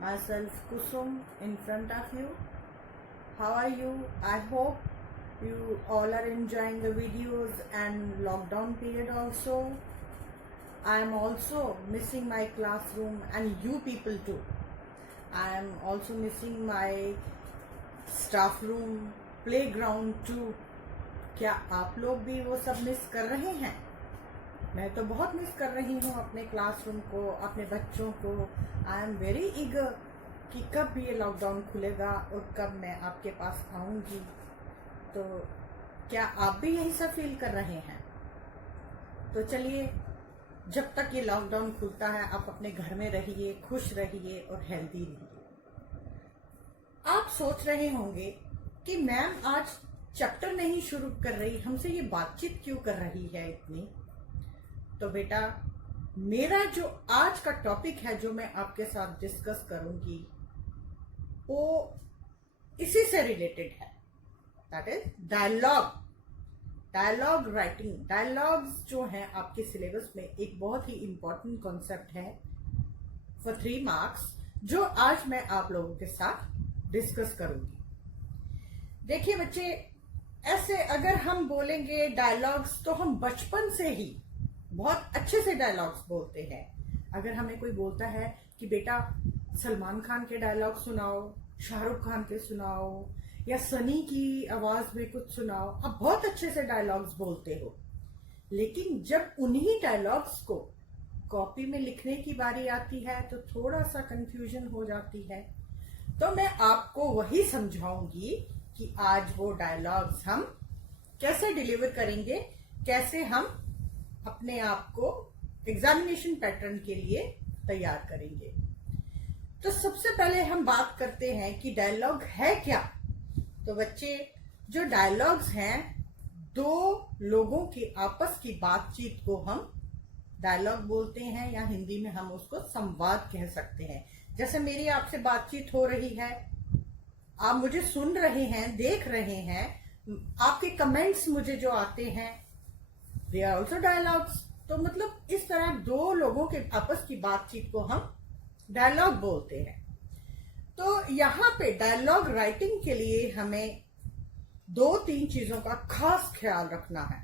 myself Kusum in front of you. How are you? I hope you all are enjoying the videos and lockdown period also. I am also missing my classroom and you people too. I am also missing my staff room, playground too. क्या आप लोग भी वो सब miss कर रहे हैं? मैं तो बहुत मिस कर रही हूँ अपने क्लासरूम को, अपने बच्चों को। आई एम वेरी ईगर कि कब ये लॉकडाउन खुलेगा और कब मैं आपके पास आऊँगी। तो क्या आप भी यही सब फील कर रहे हैं? तो चलिए, जब तक ये लॉकडाउन खुलता है आप अपने घर में रहिए, खुश रहिए और हेल्दी रहिए। आप सोच रहे होंगे कि मैम आज चैप्टर नहीं शुरू कर रही, हमसे ये बातचीत क्यों कर रही है इतनी? तो बेटा, मेरा जो आज का टॉपिक है जो मैं आपके साथ डिस्कस करूंगी वो इसी से रिलेटेड है। That is dialogue writing. Dialogues जो हैं आपके सिलेबस में एक बहुत ही इंपॉर्टेंट कॉन्सेप्ट है फॉर 3 मार्क्स, जो आज मैं आप लोगों के साथ डिस्कस करूंगी। देखिए बच्चे, ऐसे अगर हम बोलेंगे डायलॉग्स तो हम बचपन से ही बहुत अच्छे से डायलॉग्स बोलते हैं। अगर हमें कोई बोलता है कि बेटा सलमान खान के डायलॉग सुनाओ, शाहरुख खान के सुनाओ, या सनी की आवाज में कुछ सुनाओ, आप बहुत अच्छे से डायलॉग्स बोलते हो। लेकिन जब उन्हीं डायलॉग्स को कॉपी में लिखने की बारी आती है तो थोड़ा सा कंफ्यूजन हो जाती है। तो मैं आपको वही समझाऊंगी कि आज वो डायलॉग्स हम कैसे डिलीवर करेंगे, कैसे हम अपने आप को एग्जामिनेशन पैटर्न के लिए तैयार करेंगे। तो सबसे पहले हम बात करते हैं कि डायलॉग है क्या। तो बच्चे, जो डायलॉग्स हैं, 2 लोगों की आपस की बातचीत को हम डायलॉग बोलते हैं, या हिंदी में हम उसको संवाद कह सकते हैं। जैसे मेरी आपसे बातचीत हो रही है, आप मुझे सुन रहे हैं, देख रहे हैं, आपके कमेंट्स मुझे जो आते हैं, दे आर ऑल्सो डायलॉग्स। तो मतलब इस तरह 2 लोगों के आपस की बातचीत को हम डायलॉग बोलते हैं। तो यहाँ पे डायलॉग राइटिंग के लिए हमें 2-3 चीजों का खास ख्याल रखना है।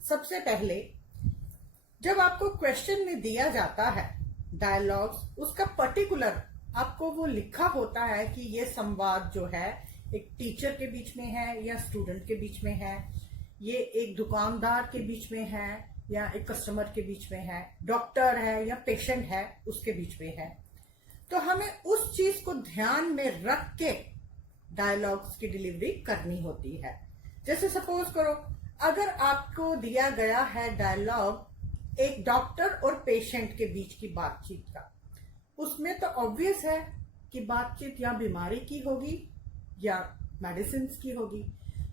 सबसे पहले, जब आपको क्वेश्चन में दिया जाता है डायलॉग्स, उसका पर्टिकुलर आपको वो लिखा होता है कि ये संवाद जो है एक टीचर के बीच में है या स्टूडेंट के बीच में है, ये एक दुकानदार के बीच में है या एक कस्टमर के बीच में है, डॉक्टर है या पेशेंट है उसके बीच में है। तो हमें उस चीज को ध्यान में रख के डायलॉग्स की डिलीवरी करनी होती है। जैसे सपोज करो, अगर आपको दिया गया है डायलॉग एक डॉक्टर और पेशेंट के बीच की बातचीत का, उसमें तो ऑब्वियस है कि बातचीत या बीमारी की होगी या मेडिसिन की होगी।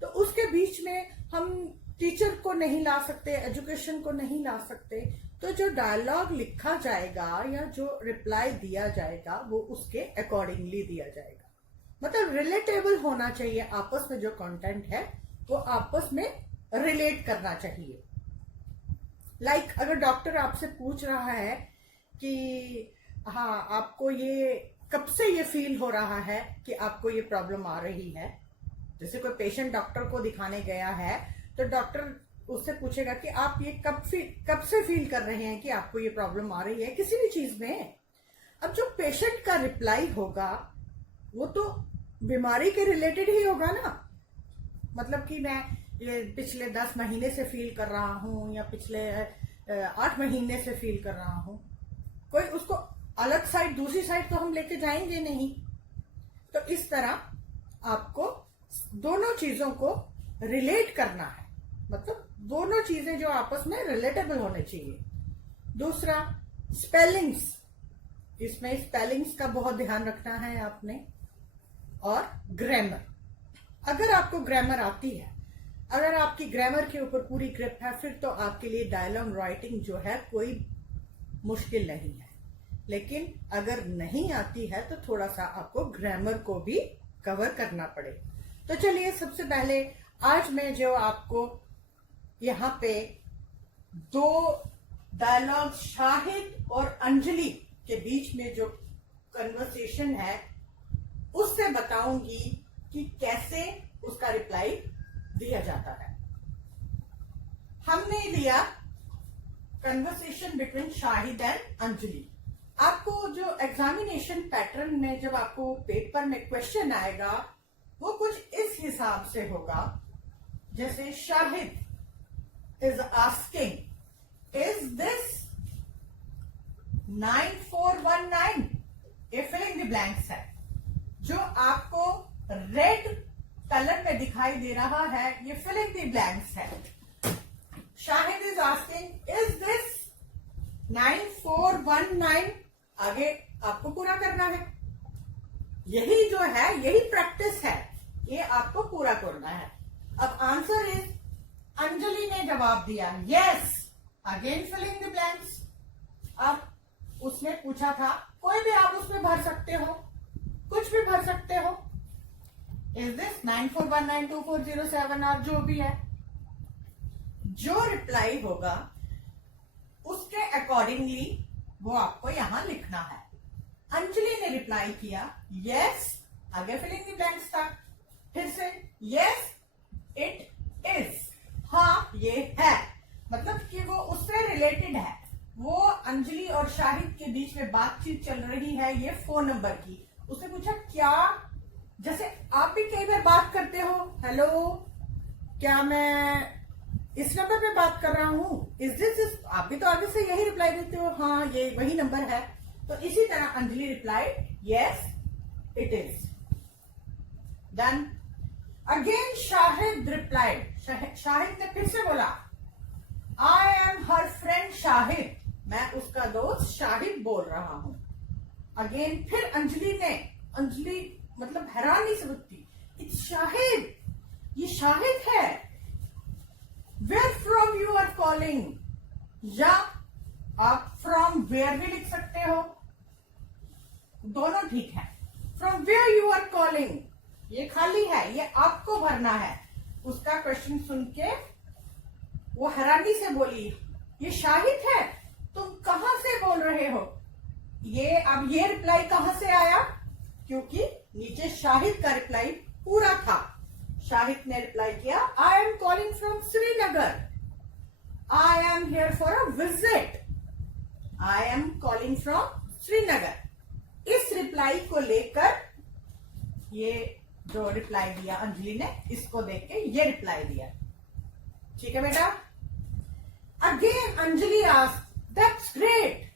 तो उसके बीच में हम टीचर को नहीं ला सकते, एजुकेशन को नहीं ला सकते। तो जो डायलॉग लिखा जाएगा या जो रिप्लाई दिया जाएगा वो उसके अकॉर्डिंगली दिया जाएगा। मतलब रिलेटेबल होना चाहिए, आपस में जो कंटेंट है वो आपस में रिलेट करना चाहिए। लाइक अगर डॉक्टर आपसे पूछ रहा है कि हाँ, आपको ये कब से ये फील हो रहा है कि आपको ये प्रॉब्लम आ रही है। जैसे कोई पेशेंट डॉक्टर को दिखाने गया है तो डॉक्टर उससे पूछेगा कि आप ये कब से फील कर रहे हैं कि आपको ये प्रॉब्लम आ रही है किसी भी चीज में। अब जो पेशेंट का रिप्लाई होगा वो तो बीमारी के रिलेटेड ही होगा ना। मतलब कि मैं ये पिछले 10 महीने से फील कर रहा हूँ या पिछले 8 महीने से फील कर रहा हूँ। कोई उसको अलग साइड, दूसरी साइड तो हम लेके जाएंगे नहीं। तो इस तरह आपको दोनों चीजों को रिलेट करना है, मतलब दोनों चीजें जो आपस में रिलेटेबल होने चाहिए। दूसरा, स्पेलिंग्स। इसमें स्पेलिंग्स का बहुत ध्यान रखना है आपने, और ग्रामर। अगर आपको ग्रामर आती है, अगर आपकी ग्रामर के ऊपर पूरी ग्रिप है, फिर तो आपके लिए डायलॉग राइटिंग जो है कोई मुश्किल नहीं है। लेकिन अगर नहीं आती है तो थोड़ा सा आपको ग्रामर को भी कवर करना पड़े। तो चलिए, सबसे पहले आज मैं जो आपको यहाँ पे 2 डायलॉग शाहिद और अंजलि के बीच में जो कन्वर्सेशन है उससे बताऊंगी कि कैसे उसका रिप्लाई दिया जाता है। हमने लिया conversation between Shahid and Anjali. आपको जो एग्जामिनेशन पैटर्न में जब आपको पेपर में क्वेश्चन आएगा वो कुछ इस हिसाब से होगा, जैसे Shahid is asking is this 9419, ये फिलिंग द ब्लैंक्स है। जो आपको रेड कलर में दिखाई दे रहा है ये फिलिंग द ब्लैंक्स है। Shahid is asking is this 9419, आगे आपको पूरा करना है। यही जो है यही प्रैक्टिस है, ये आपको पूरा करना है। अब आंसर इज, अंजलि ने जवाब दिया yes, again filling the blanks. अब उसने पूछा था, कोई भी आप उसमें भर सकते हो, कुछ भी भर सकते हो, इज दिस 94192407 और जो भी है। जो रिप्लाई होगा उसके अकॉर्डिंगली वो आपको यहां लिखना है। अंजलि ने रिप्लाई किया यस, आगे फिलिंग द ब्लैंक्स था। फिर से यस इट इज, हाँ ये है, मतलब कि वो उससे रिलेटेड है। वो अंजलि और शाहिद के बीच में बातचीत चल रही है ये फोन नंबर की। उसने पूछा क्या, जैसे आप भी कई बार बात करते हो, हेलो क्या मैं इस नंबर पे बात कर रहा हूं, इज दिस, आप भी तो आगे से यही रिप्लाई देते हो, हाँ ये वही नंबर है। तो इसी तरह Anjali reply yes it is. Done. Again Shahid replied, Shahid ने फिर से बोला I am her friend Shahid, मैं उसका दोस्त शाहिद बोल रहा हूं। अगेन फिर अंजलि मतलब हैरानी से पूछती, इट्स शाहिद, ये शाहिद है। Where from you are calling, या आप फ्रॉम वेयर भी लिख सकते हो, दोनों ठीक है। From where you are calling, ये खाली है, ये आपको भरना है। उसका क्वेश्चन सुन के वो हैरानी से बोली, ये शाहिद है, तुम कहां से बोल रहे हो। ये अब ये रिप्लाई कहां से आया, क्योंकि नीचे शाहिद का रिप्लाई पूरा था। शाहिद ने रिप्लाई किया I am calling from Srinagar, I am here for a visit, I am calling from Srinagar. इस रिप्लाई को लेकर ये जो रिप्लाई दिया अंजलि ने, इसको देख के ये रिप्लाई दिया। ठीक है बेटा। Again Anjali asked that's great,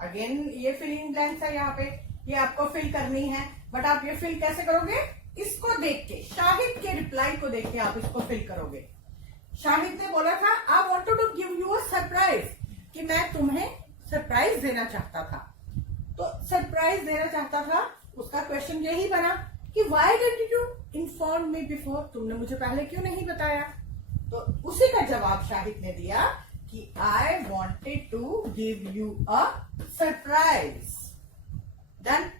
again ये फिलिंग ब्लैंक्स है, यहाँ पे ये आपको फिल करनी है। बट आप ये फिल कैसे करोगे, इसको देख के, शाहिद के रिप्लाई को देख के आप इसको फिल करोगे। शाहिद ने बोला था I wanted to give you a surprise, कि मैं तुम्हें सरप्राइज देना चाहता था। तो सरप्राइज देना चाहता था, उसका क्वेश्चन यही बना कि why did you inform me before, तुमने मुझे पहले क्यों नहीं बताया। तो उसी का जवाब शाहिद ने दिया कि I wanted to give you a surprise. Done.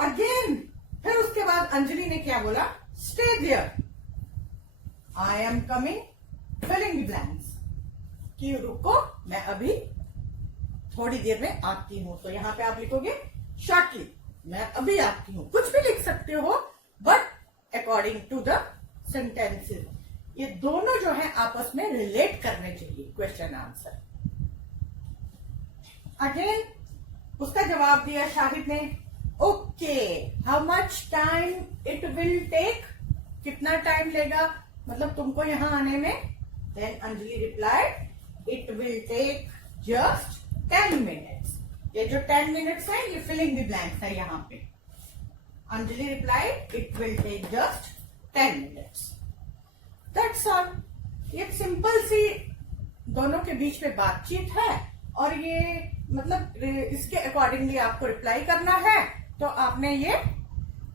Again फिर उसके बाद अंजलि ने क्या बोला, stay there, I am coming, filling the blanks, कि रुको मैं अभी थोड़ी देर में आती हूं। तो यहां पे आप लिखोगे शॉर्टली, मैं अभी आती हूं, कुछ भी लिख सकते हो, but according to the sentences. ये दोनों जो है आपस में रिलेट करने चाहिए, क्वेश्चन आंसर। अगेन उसका जवाब दिया शाहिद ने, okay how much time it will take, कितना टाइम लेगा मतलब तुमको यहां आने में। Then Anjali replied it will take just 10 minutes. ये जो 10 मिनट्स है ये फिलिंग द ब्लैंक्स है यहाँ पे। Anjali replied it will take just 10 minutes. That's all. ये सिंपल सी दोनों के बीच में बातचीत है, और ये मतलब इसके अकॉर्डिंगली आपको रिप्लाई करना है। तो आपने ये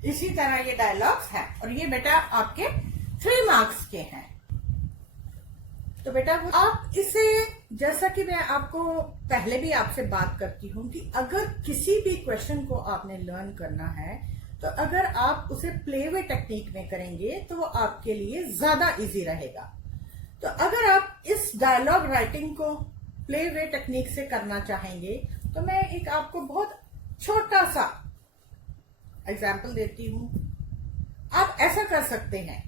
इसी तरह ये डायलॉग्स है, और ये बेटा आपके 3 मार्क्स के हैं। तो बेटा आप इसे, जैसा कि मैं आपको पहले भी आपसे बात करती हूँ कि अगर किसी भी क्वेश्चन को आपने लर्न करना है तो अगर आप उसे प्लेवे टेक्निक में करेंगे तो वो आपके लिए ज्यादा इजी रहेगा। तो अगर आप इस डायलॉग राइटिंग को प्लेवे टेक्निक से करना चाहेंगे तो मैं एक आपको बहुत छोटा सा एग्जाम्पल देती हूं। आप ऐसा कर सकते हैं,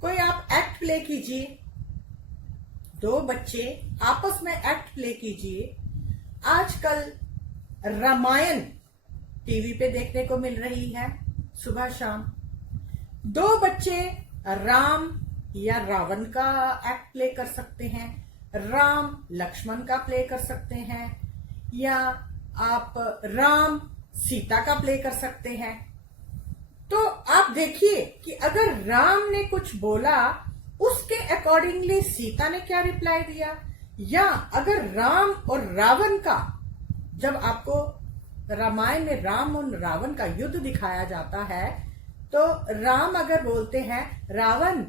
कोई आप एक्ट प्ले कीजिए, दो बच्चे आपस में एक्ट प्ले कीजिए। आजकल रामायण टीवी पे देखने को मिल रही है सुबह शाम। दो बच्चे राम या रावण का एक्ट प्ले कर सकते हैं, राम लक्ष्मण का प्ले कर सकते हैं, या आप राम सीता का प्ले कर सकते हैं। तो आप देखिए कि अगर राम ने कुछ बोला, उसके अकॉर्डिंगली सीता ने क्या रिप्लाई दिया, या अगर राम और रावण का, जब आपको रामायण में राम और रावण का युद्ध दिखाया जाता है, तो राम अगर बोलते हैं रावण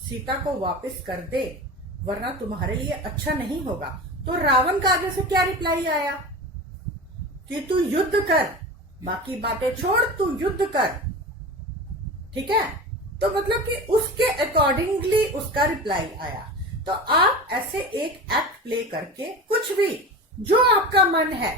सीता को वापस कर दे वरना तुम्हारे लिए अच्छा नहीं होगा, तो रावण का आगे से क्या रिप्लाई आया कि तू युद्ध कर, बाकी बातें छोड़, तू युद्ध कर। ठीक है, तो मतलब कि उसके अकॉर्डिंगली उसका रिप्लाई आया। तो आप ऐसे एक एक्ट प्ले करके कुछ भी जो आपका मन है,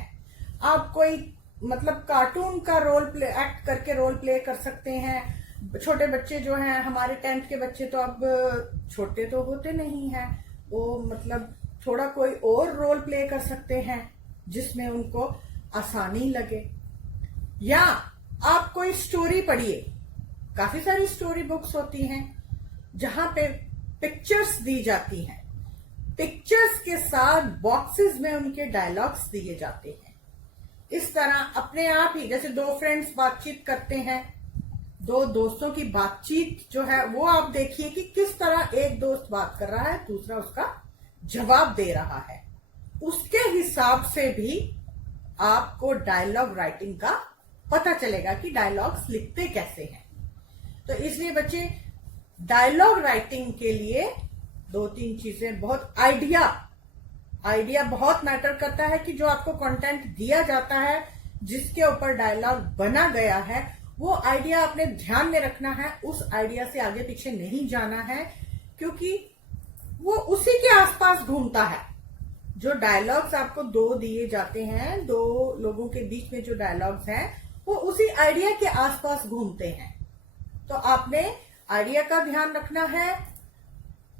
आप कोई मतलब कार्टून का रोल प्ले एक्ट करके रोल प्ले कर सकते हैं। छोटे बच्चे जो हैं, हमारे 10th के बच्चे तो अब छोटे तो होते नहीं हैं, वो मतलब थोड़ा कोई और रोल प्ले कर सकते हैं जिसमें उनको आसानी लगे। या आप कोई स्टोरी पढ़िए, काफी सारी स्टोरी बुक्स होती हैं जहां पे पिक्चर्स दी जाती हैं, पिक्चर्स के साथ बॉक्सेस में उनके डायलॉग्स दिए जाते हैं। इस तरह अपने आप ही, जैसे दो फ्रेंड्स बातचीत करते हैं, दो दोस्तों की बातचीत जो है वो आप देखिए कि किस तरह एक दोस्त बात कर रहा है, दूसरा उसका जवाब दे रहा है। उसके हिसाब से भी आपको डायलॉग राइटिंग का पता चलेगा कि डायलॉग्स लिखते कैसे हैं। तो इसलिए बच्चे डायलॉग राइटिंग के लिए 2-3 चीजें, बहुत आइडिया बहुत मैटर करता है कि जो आपको कंटेंट दिया जाता है, जिसके ऊपर डायलॉग बना गया है, वो आइडिया आपने ध्यान में रखना है। उस आइडिया से आगे पीछे नहीं जाना है, क्योंकि वो उसी के आसपास घूमता है। जो डायलॉग्स आपको 2 दिए जाते हैं, 2 लोगों के बीच में जो डायलॉग्स हैं, वो उसी आइडिया के आसपास घूमते हैं। तो आपने आइडिया का ध्यान रखना है,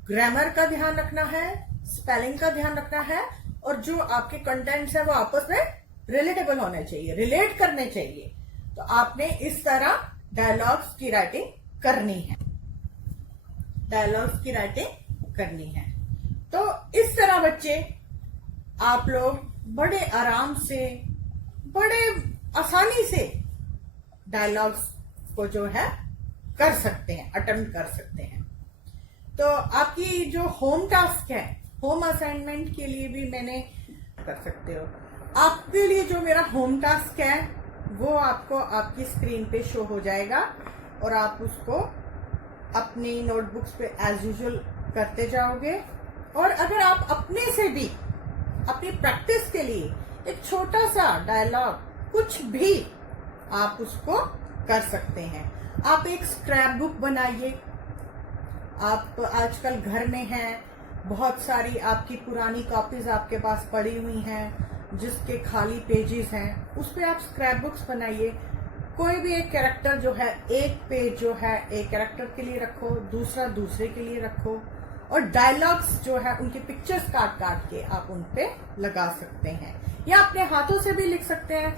ग्रामर का ध्यान रखना है, स्पेलिंग का ध्यान रखना है, और जो आपके कंटेंट्स है वो आपस में रिलेटेबल होने चाहिए, रिलेट करने चाहिए। तो आपने इस तरह डायलॉग्स की राइटिंग करनी है, डायलॉग्स की राइटिंग करनी है। तो इस तरह बच्चे आप लोग बड़े आराम से, बड़े आसानी से डायलॉग्स को जो है कर सकते हैं, अटेम्प्ट कर सकते हैं। तो आपकी जो होम टास्क है, होम असाइनमेंट के लिए भी मैंने कर सकते हो। आपके लिए जो मेरा होम टास्क है वो आपको आपकी स्क्रीन पे शो हो जाएगा, और आप उसको अपनी नोटबुक्स पे एज यूजुअल करते जाओगे। और अगर आप अपने से भी अपनी प्रैक्टिस के लिए एक छोटा सा डायलॉग, कुछ भी आप उसको कर सकते हैं। आप एक स्क्रैप बुक बनाइए। आप आजकल घर में हैं, बहुत सारी आपकी पुरानी कॉपीज आपके पास पड़ी हुई हैं जिसके खाली पेजेस हैं, उस पे आप स्क्रैप बुक्स बनाइए। कोई भी एक कैरेक्टर जो है, एक पेज जो है एक कैरेक्टर के लिए रखो, दूसरा दूसरे के लिए रखो, और डायलॉग्स जो है उनकी पिक्चर्स काट काट के आप उन पे लगा सकते हैं, या अपने हाथों से भी लिख सकते हैं।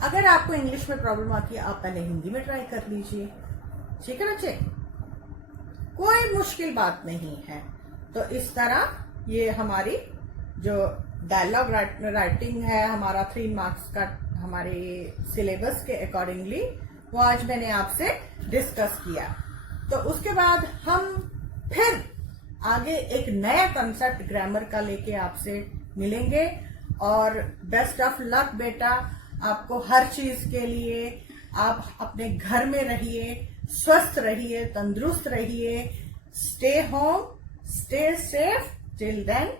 अगर आपको इंग्लिश में प्रॉब्लम आती है, आप पहले हिंदी में ट्राई कर लीजिए। ठीक है बच्चे, कोई मुश्किल बात नहीं है। तो इस तरह ये हमारी जो डायलॉग राइटिंग है, हमारा 3 मार्क्स का हमारे सिलेबस के अकॉर्डिंगली, वो आज मैंने आपसे डिस्कस किया। तो उसके बाद हम फिर आगे एक नया कंसेप्ट ग्रामर का लेके आपसे मिलेंगे। और बेस्ट ऑफ लक बेटा, आपको हर चीज के लिए। आप अपने घर में रहिए, स्वस्थ रहिए, तंदुरुस्त रहिए। Stay home, stay safe till then.